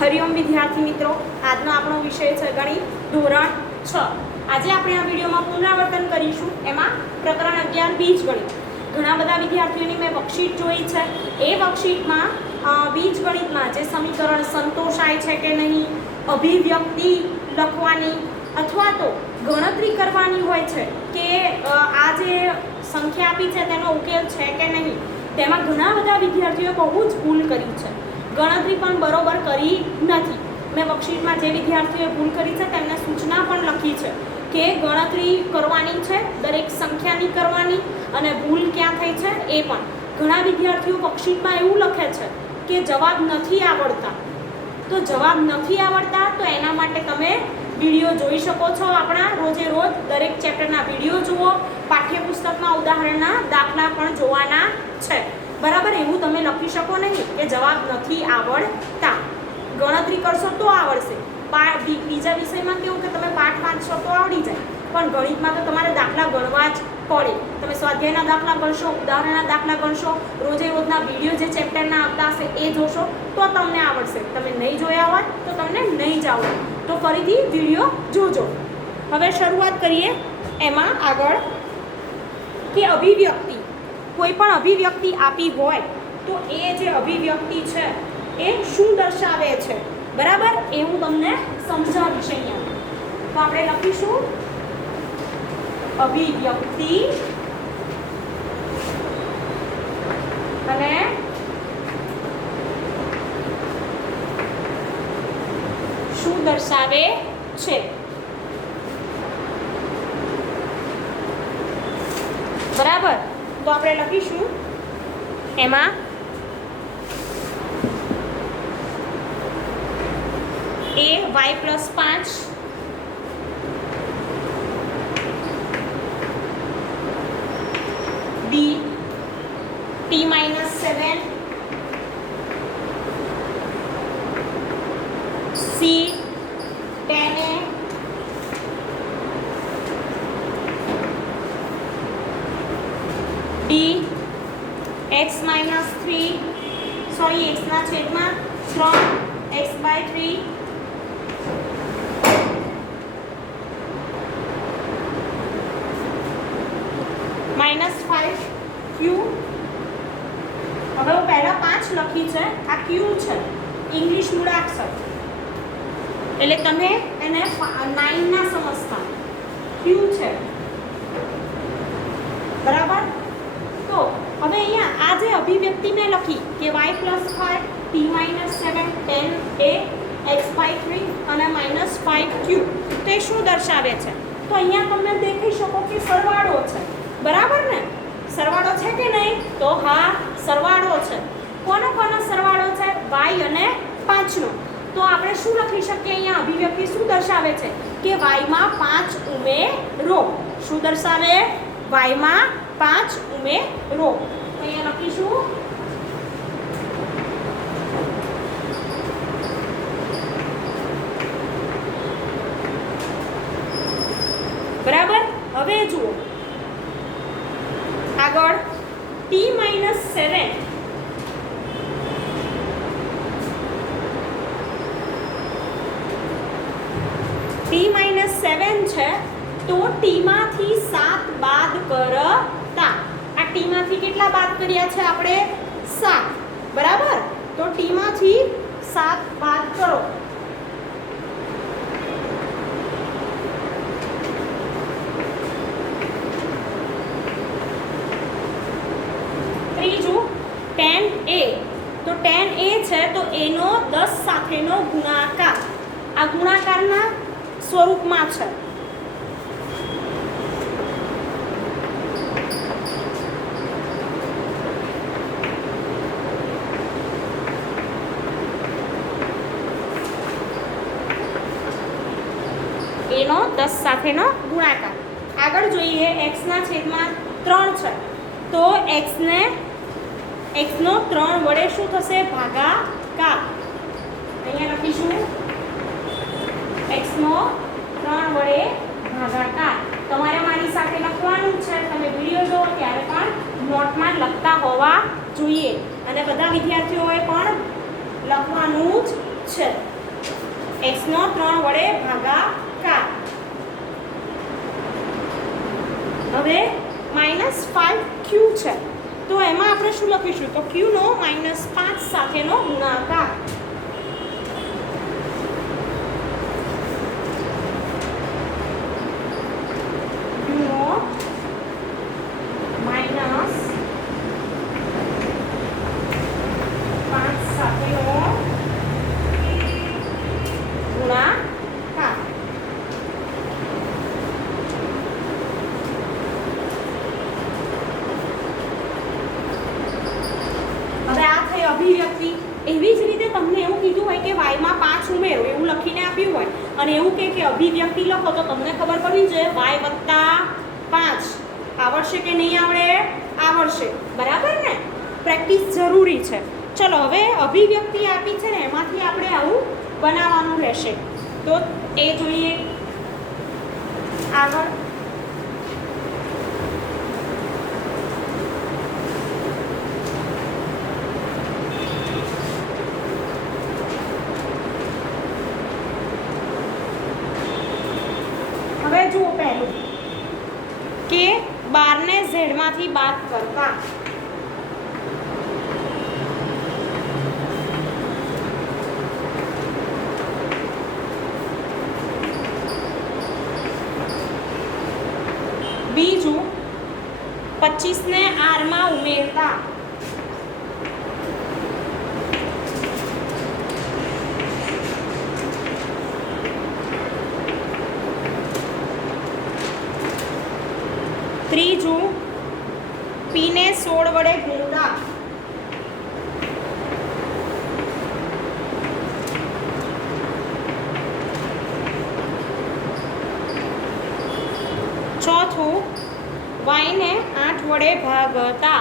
हरिओम विद्यार्थी मित्रों, आजनो आपणो विषय है गणित धोरण 6। आज आपणे आ विडियोमां पुनरावर्तन करीशुं। एमां प्रकरण 11 बीजगणित। घणा बधा विद्यार्थीओनी मैं वर्कशीट जोई छे। ए वर्कशीटमां बीजगणितमां जे समीकरण संतोषाय छे के नहीं, अभिव्यक्ति लखवानी अथवा तो गणतरी करवानी होय छे के आ जे संख्या आपी छे तेनो उकेल छे के नहीं, तेमां घणा बधा विद्यार्थीओए बहु ज भूल करी छे। गणतरी पण बरोबर करी नथी। मैं वर्कशीट में जे विद्यार्थीओए भूल करी छे तेमने सूचना पण लखी छे के गणतरी करवानी छे, दरेक संख्यानी करवानी अने भूल क्या थई छे ए पण। घणा विद्यार्थीओ वर्कशीट में एवुं लखे छे के जवाब नथी आवडता। तो जवाब नथी आवडता तो एना माटे तमे विडियो जोई शको छो। आपणा रोजे रोज दरेक चेप्टरना विडियो जुओ, पाठ्यपुस्तकमां उदाहरणना दाखला पण जोवाना छे। बराबर, एवं तमे लखी शको नहीं कि जवाब नहीं आवड़ता। गणतरी करशो तो आवड़शे। बीजा विषय में केवुं के तमे पाठ वांचशो तो आवड़ी जाए, पण गणित में तो तमारे दाखला गणवा ज पड़े। तमे स्वाध्यायना दाखला गणशो, उदाहरणना दाखला गणशो, रोजे रोजना विडियो जे चेप्टरना आवता हशे ए जोशो तो तमने आवड़शे। तमे नहीं जोया होय तो तमने नहीं ज आवडे। तो फरीथी विडियो जोजो। हवे शरूआत करीए। एमां आगळ के अभिव्यक्ति, कोईपण अभिव्यक्ति आपी होय तो ए जे अभिव्यक्ति छे ए शुं दर्शावे छे, बराबर, ए हुं तमने समजावीश। अहींया तो आपणे लखीशुं अभिव्यक्ति अने शुं दर्शावे छे, बराबर। तो आपणे लखीशुं एमां ए y+5 b t-7 c 10a d x-3 sorry x ना छेदमां 3 x/3 -5 q। હવે હું પહેલા 5 લખી છે, આ q છે, ઇંગ્લિશ મૂળાક્ષર, એટલે તમે એને 9 ના સમજતા, q છે, બરાબર। તો હવે અહીંયા આ જે અભિવ્યક્તિ મેં લખી કે y+5 t-7 10a x/3 અને -5q, તો એ શું દર્શાવે છે? તો અહીંયા તમે દેખી શકો કે સરવાળો છે, बराबर ने? सरवाड़ो है कि नहीं? तो हाँ, सरवाड़ो है। कोनो कोनो सरवाड़ो है? y અને 5 नो। तो आपणे शुं लखी शकीए? अहींया अभिव्यक्ति शुं दर्शावे छे के y मां 5 उमेरो। शुं दर्शावे? y मां 5 उमेरो। तो अहींया लखीशुं बराबर। हवे जुओ आगळ t-7 t-7 છે તો t માંથી 7 બાદ કરતા, આ t માંથી કેટલા બાદ કર્યા છે આપણે? 7, બરાબર। તો t માંથી 7 બાદ કરો ત્રીજું 10a, તો 10a છે તો એનો 10 સાથેનો ગુણાકાર, આ ગુણાકારના સ્વરૂપમાં છે। એનો 10 સાથેનો ગુણાકાર। આગળ જોઈએ x ના છેદમાં 3 છે તો x નો 3 વડે શું થશે? ભાગાકાર। અહીંયા લખીશું x નો 3 વડે ભાગાકાર। તમારે મારી સાથે લખવાનું છે, તમે વિડિયો જોવો ત્યારે પણ નોટમાં લખતા હોવા જોઈએ અને બધા વિદ્યાર્થીઓએ પણ લખવાનું જ છે. x નો 3 વડે ભાગાકાર. હવે -5q છે, તો એમાં આપણે શું લખીશું? તો q નો -5 સાથેનો ગુણાકાર. q નો -5 સાથેનો ગુણાકાર. હવે આ થઈ અભિવ્યક્તિ. એવી જ રીતે તમને એવું કીધું હોય કે y માં 5 ઉમેરો એવું લખીને આપ્યું હોય અને એવું કે અભિવ્યક્તિ લખો, તો તમને ખબર પડવી જોઈએ y + 5 આવડશે કે નહીં આવડે? આવડશે. બરાબર ને? પ્રેક્ટિસ જરૂરી છે. ચલો હવે અભિવ્યક્તિ આપી છે ને, એમાંથી આપણે આવું બનાવવાનું રહેશે. તો એ જોઈએ. આગળ હવે જુઓ પહેલું કે 12 ને z માંથી બાદ કરતા. બીજું 25 ને r માં ઉમેરતા. ત્રીજું p ને 16 વડે ગુણતા. ચોથું y ને 8 વડે ભાગતા.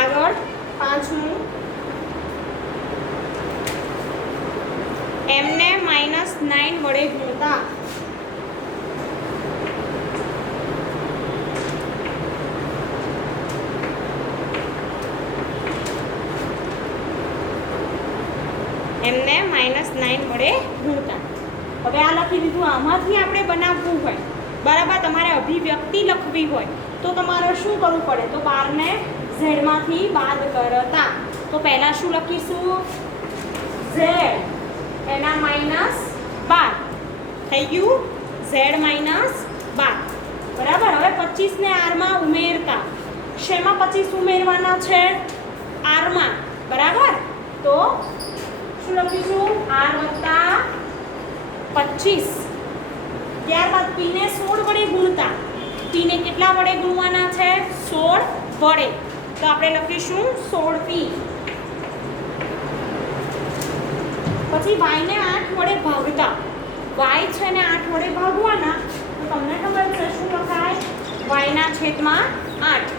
આગળ પાંચમું m ને -9 વડે ગુણતા. એમને -9 વડે ગુણતા. હવે આ લખી દીધું. આમાંથી આપણે બનાવવું હોય, બરાબર, તમારે અભિવ્યક્તિ લખવી હોય તો તમારે શું કરવું પડે? તો 12 ને z માંથી બાદ કરતા. તો પહેલા શું લખીશું? z એના -12 થઈ ગયું. z -12 બરાબર. હવે 25 ને r માં ઉમેરતા. શેમાં 25 ઉમેરવાના છે? r માં. બરાબર. તો શું લખીશું? r + 25. ત્યારબાદ p ને 16 વડે ગુણતા. p ને કેટલા વડે ગુણવાના છે? 16 વડે. તો આપણે લખીશું 16p. પછી y ને 8 વડે ભાગતા. y છે ને 8 વડે ભાગવાના. તો તમને ખબર છે શું લખાય? y ના છેદમાં 8.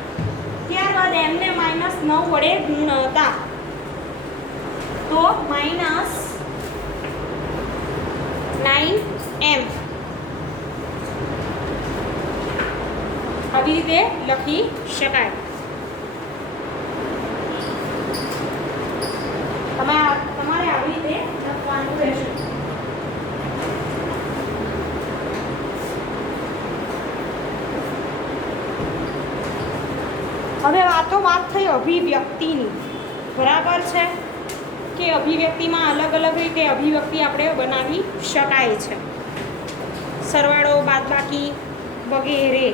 ત્યારબાદ m ને -9 વડે ગુણતા. તો -9m. આવી રીતે લખી શકાય. તમારે આવી રીતે લખવાનું રહેશે. હવે આ તો વાત થઈ અભિવ્યક્તિની. બરાબર છે કે અભિવ્યક્તિમાં અલગ અલગ રીતે અભિવ્યક્તિ આપણે બનાવી શકાય છે. સરવાળો, બાદબાકી વગેરે.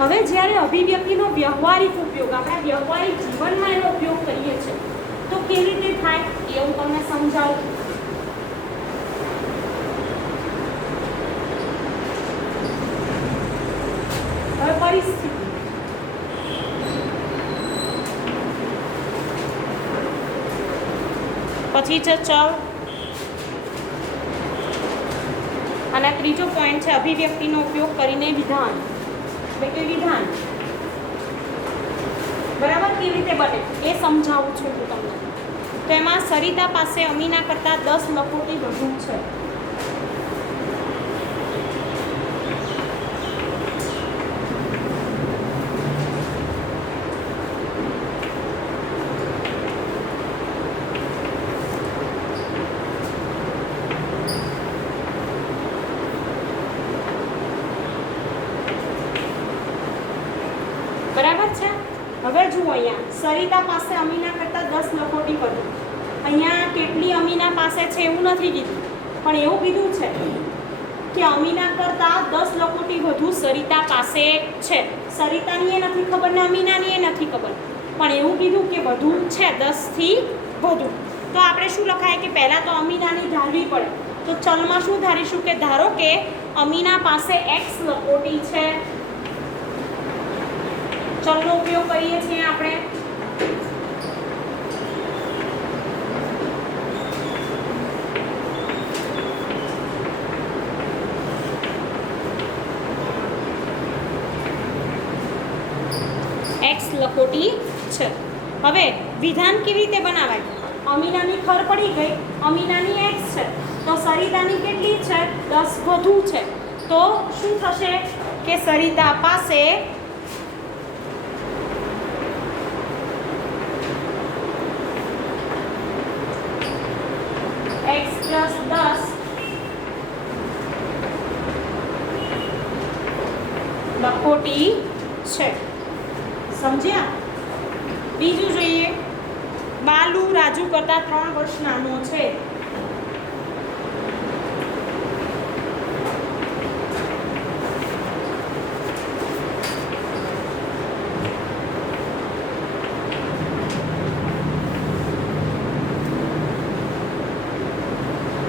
હવે જ્યારે અભિવ્યક્તિનો વ્યવહારિક ઉપયોગ, આપણા વ્યવહારિક જીવનમાં એનો ઉપયોગ કરીએ છીએ, તો કેવી રીતે થાય એવું તમને સમજાવું. હવે પરિસ્થિતિ. પછી છે ચલ. અને ત્રીજો પોઈન્ટ છે અભિવ્યક્તિનો ઉપયોગ કરીને વિધાન. વિધાન. બરાબર. કેવી રીતે બને એ સમજાવું છું હું તમને. તો એમાં સરિતા પાસે અમીના કરતાં 10 લખોટી વધુ છે. બરાબર છે. હવે જુઓ અહીંયા સરિતા પાસે અમીના કરતાં 10 લખોટી વધુ. અહીંયા કેટલી અમીના પાસે છે એવું નથી કીધું, પણ એવું કીધું છે કે અમીના કરતાં 10 લખોટી વધુ સરિતા પાસે છે. સરિતાની એ નથી ખબર ને અમીનાની એ નથી ખબર, પણ એવું કીધું કે વધુ છે, 10થી વધુ. તો આપણે શું લખાય કે પહેલાં તો અમીનાની ધારવી પડે. તો ચલમાં શું ધારીશું કે ધારો કે અમીના પાસે x લખોટી છે. ચલનો ઉપયોગ કરીએ છીએ આપણે. x લખોટી છે. હવે વિધાન કેવી રીતે બનાવાય? અમીનાની ખબર પડી ગઈ, અમીનાની x છે, તો સરિતાની કેટલી છે? 10 વધુ છે. તો શું થશે કે સરિતા પાસે x + 10 લખોટી છે. સમજ્યા? બીજું જોઈએ. બાલુ રાજુ કરતાં 3 વર્ષ નાનો છે.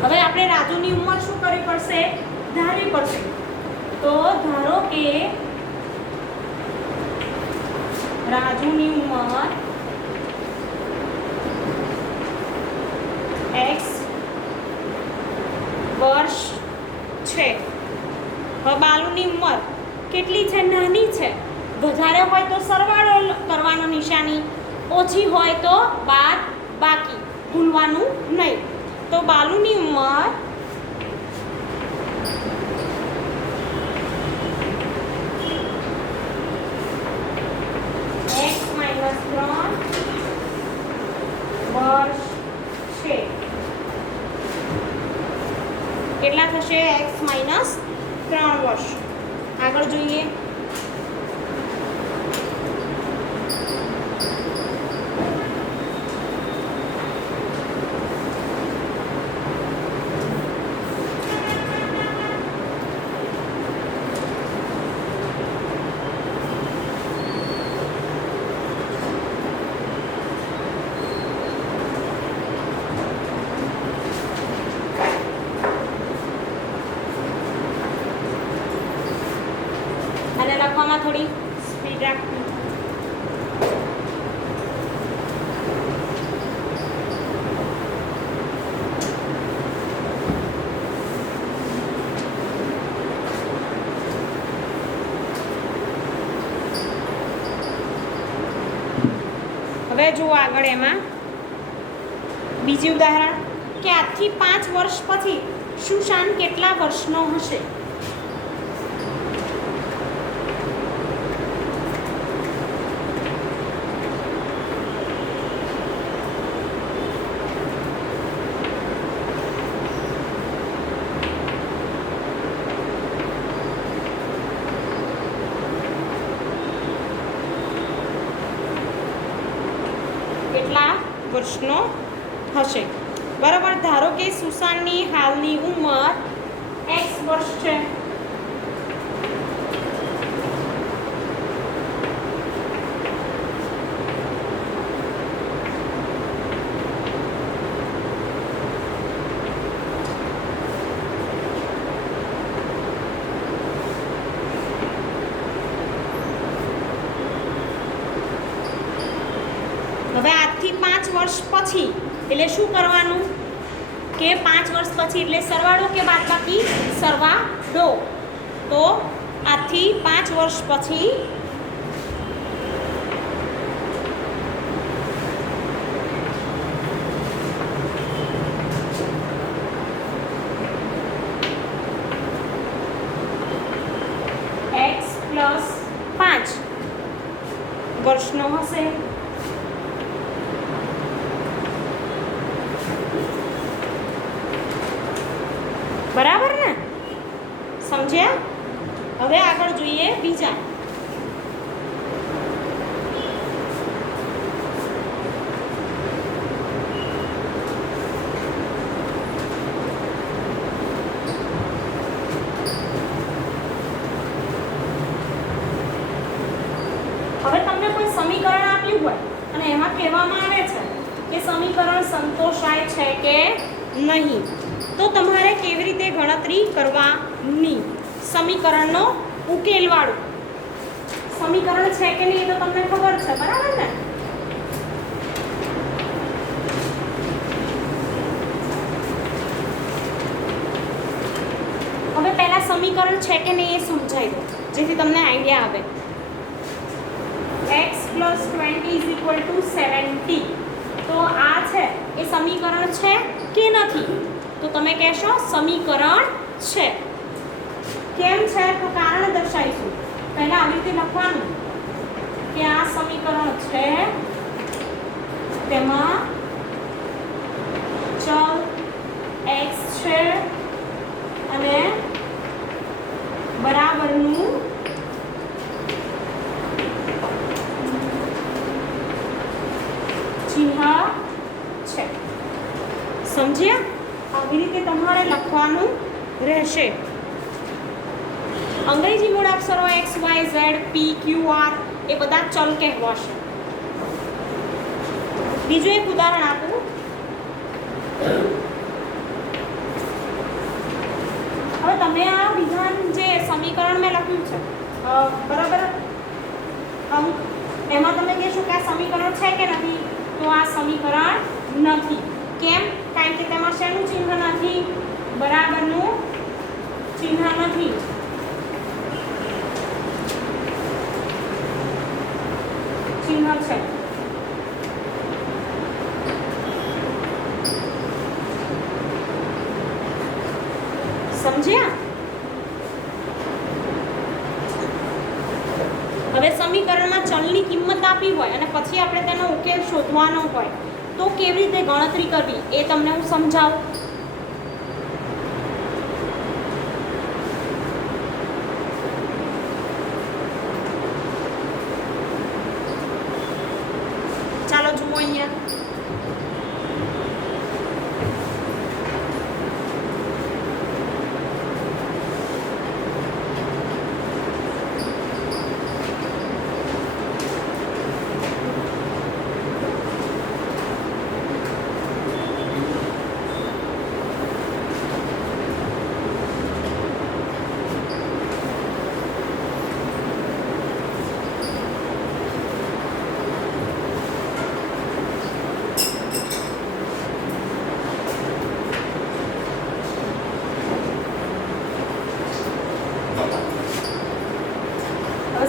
હવે આપણે રાજુની ઉંમર શું કરવી પડશે? ધારવી પડશે. તો ધારો કે રાજુની ઉંમર x વર્ષ છે. હવે બાલુની ઉંમર કેટલી છે? નાની છે. વધારે હોય તો સરવાળો કરવાનો નિશાની, ઓછી હોય તો બાદ બાકી, ભૂલવાનું નહીં. તો બાલુની ઉંમર x - 3 વર્ષ છે. કેટલા થશે? x - 3 વર્ષ. આગળ જોઈએ. અને લખવામાં થોડી સ્પીડ રાખવી. હવે જુઓ આગળ એમાં બીજું ઉદાહરણ કે આજથી 5 વર્ષ પછી સુશાંત કેટલા વર્ષનો હશે? કેટલા વર્ષનો હશે? બરાબર. ધારો કે સુશાંતની હાલની ઉંમર x વર્ષ છે. હવે આજથી 5 વર્ષ પછી એટલે શું કરવાનું કે 5 વર્ષ પછી એટલે સરવાળો કે બાદબાકી? સરવાળો. તો આજથી 5 વર્ષ પછી + 5 વર્ષનો હશે. બરાબર ને? સમજ્યા? હવે આગળ જોઈએ બીજા. હવે તમને કોઈ સમીકરણ આપ્યું હોય અને એમાં કહેવામાં આવે છે કે સમીકરણ સંતોષાય છે કે નહીં, તો તમારે કેવી રીતે ગણતરી કરવાની? સમીકરણનો ઉકેલવાળું સમીકરણ છે કે નહીં તો તમને ખબર છે, બરાબર ને? હવે પહેલા સમીકરણ છે કે નહીં એ સમજાવી દો જેથી તમને આઈડિયા આવે. x + 20 = 70. તો આ છે એ સમીકરણ છે કે નથી? તો તમે કહેશો સમીકરણ છે. કેમ છે? તો કારણ દર્શાવીશું. પહેલા આવી રીતે લખવાનું કે આ સમીકરણ છે, તેમાં ચલ x છે અને બરાબરનું ચિહ્ન છે. સમજ્યા? આવી રીતે તમારે લખવાનું રહેશે. અંગ્રેજી મૂળાક્ષરો x, y, z, p, q, r એ બધા ચલ કહેવાશે. બીજું એક ઉદાહરણ આપું. હવે તમે આ વિધાન જે સમીકરણ મેં લખ્યું છે, બરાબર, એમાં તમે કહેશો કે આ સમીકરણ છે કે નથી? તો આ સમીકરણ નથી. કેમ? કારણ કે તેમાં શેનું ચિહ્ન નથી? બરાબરનું ચિહ્ન નથી. ચિહ્ન છે. સમજ્યા? હવે સમીકરણમાં ચલની કિંમત આપી હોય અને પછી આપણે તેનો ઉકેલ શોધવાનો હોય તો કેવી રીતે ગણતરી કરવી એ તમને હું સમજાવું. ચાલો જુઓ અહીંયા.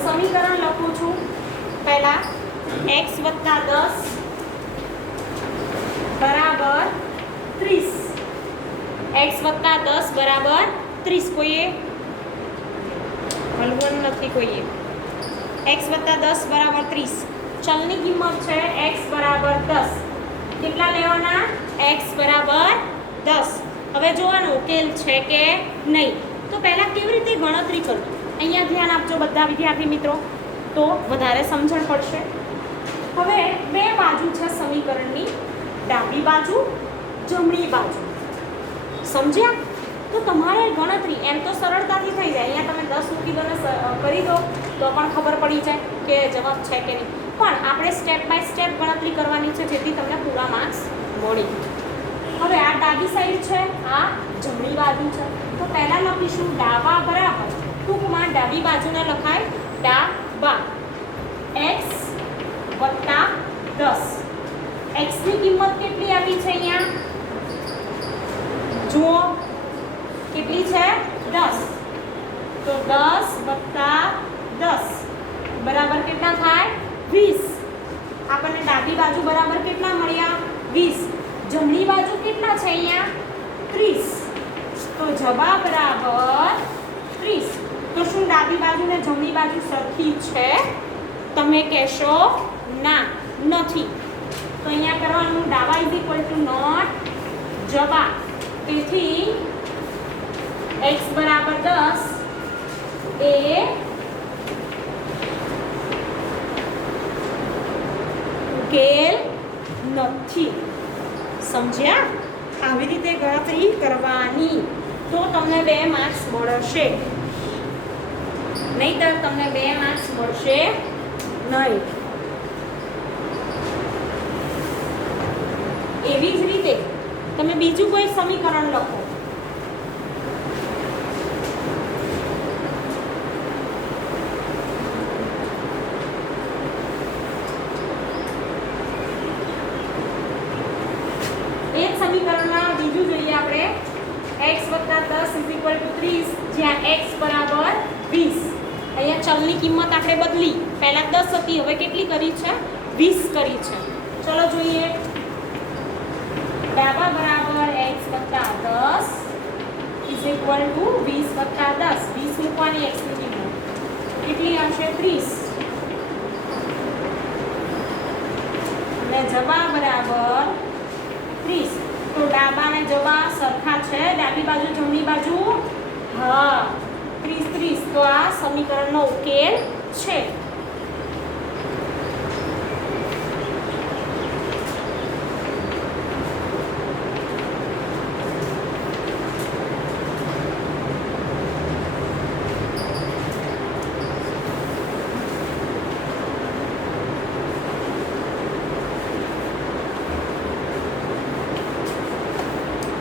સમીકરણ લખું છું. પહેલા x + 10 બરાબર 30. x + 10 બરાબર 30. કોઈએ હલવાનું નથી કોઈએ. x + 10 બરાબર 30. ચલની કિંમત છે x બરાબર 10. કેટલા લેવાના? x બરાબર 10. હવે જોવાનું ઉકેલ છે કે નહીં. તો પહેલા કેવી રીતે ગણતરી કરવી અહીંયા ધ્યાન આપજો બધા વિદ્યાર્થી મિત્રો, તો વધારે સમજણ પડશે. હવે બે બાજુ છે સમીકરણની, ડાબી બાજુ, જમણી બાજુ. સમજ્યા? તો તમારે ગણતરી એમ તો સરળતાથી થઈ જાય. અહીંયા તમે 10 મૂકી દો ને કરી દો તો પણ ખબર પડી જાય કે જવાબ છે કે નહીં. પણ આપણે સ્ટેપ બાય સ્ટેપ ગણતરી કરવાની છે જેથી તમને પૂરા માર્ક્સ મળે. હવે આ ડાબી સાઈડ છે, આ જમણી બાજુ છે. તો પહેલા લખીશું ડાબા બરાબર, ટૂંકમાં ડાબી બાજુને લખાય ડાબા, x + 10. x ની કિંમત કેટલી આપી છે અહીંયા? જુઓ કેટલી છે? 10. તો 10 + 10 બરાબર કેટલા થાય? 20. આપણને ડાબી બાજુ બરાબર કેટલા મળ્યા? 20. જમણી બાજુ કેટલા છે અહીંયા? 30. તો જવાબ બરાબર 30. તો શું ડાબી બાજુ ને જમણી બાજુ સરખી છે? તમે કહેશો ના, નથી. તો અહીંયા કરવાનું ડાબા ઇઝ ઇક્વલ ટુ નોટ જબા. તેથી x બરાબર 10 એ ઉકેલ નથી. સમજ્યા? આવી રીતે ગણતરી કરવાની તો તમને 2 માર્ક્સ મળશે, નહીંતર તમને 2 માર્ક્સ મળશે નહીં. એવી જ રીતે તમે બીજું કોઈ સમીકરણ લખો. એ જ સમીકરણમાં બીજું જોઈએ આપણે x + 10 = 30, જ્યાં x બરાબર 20. અહીંયા ચલની કિંમત આપણે બદલી, પહેલા 10 હતી, હવે કેટલી કરી છે? 20 કરી છે. ચલો જોઈએ. ડાબા બરાબર x + 10 = 20 + 10. 20 મૂકવાની x ની કિંમત કેટલી આવશે? 30. અને જબા બરાબર 30. તો ડાબા ને જબા સરખા છે? ડાબી બાજુ જમણી બાજુ? હા, 30 30. તો આ સમીકરણનો ઉકેલ છે.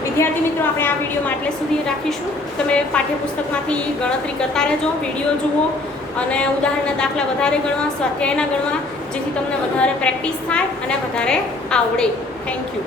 વિદ્યાર્થી મિત્રો, આપણે આ વિડીયોમાં આટલે સુધી રાખીશું. તમે પાઠ્યપુસ્તકમાંથી ગણતરી કરતા રહેજો, વિડીયો જુઓ અને ઉદાહરણના દાખલા વધારે ગણવા, સ્વાધ્યાયના ગણવા, જેથી તમને વધારે પ્રેક્ટિસ થાય અને વધારે આવડે. Thank you.